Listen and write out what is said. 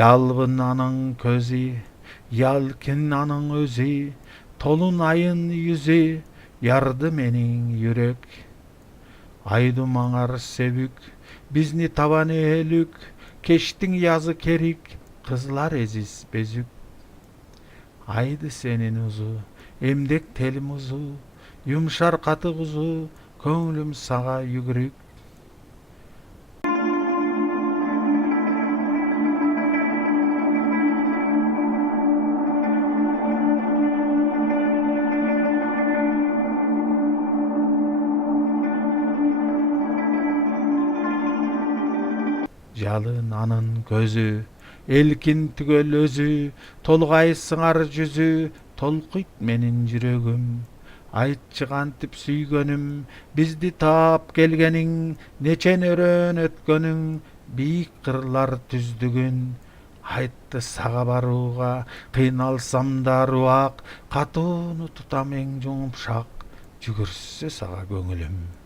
Yalbın anın közü, yalkin anın özü, tolun ayın yüzü, yardı menin yürek. Aydum аңар себük, bizni taban elük, keştin yazı kerik, kızlar eziz bezük. Aydı senin uzu, emdek telim uzu, yumşar katı kuzu, köңlüm sağa yügürük. Жалын анын көзү, элкин түгөл өзү, толгай сыңар жүзү, толкуйт менин жүрөгүм. Айтчы кантип сүйгөнүм, бизди таап келгениң, нечен өрөөн өткөнүң, бийик кырлар түздүгүн. Айтты сага барууга, кыйналсам да аруак, катууну тутам эң жумшак, жүгүрсө сага көңүлүм.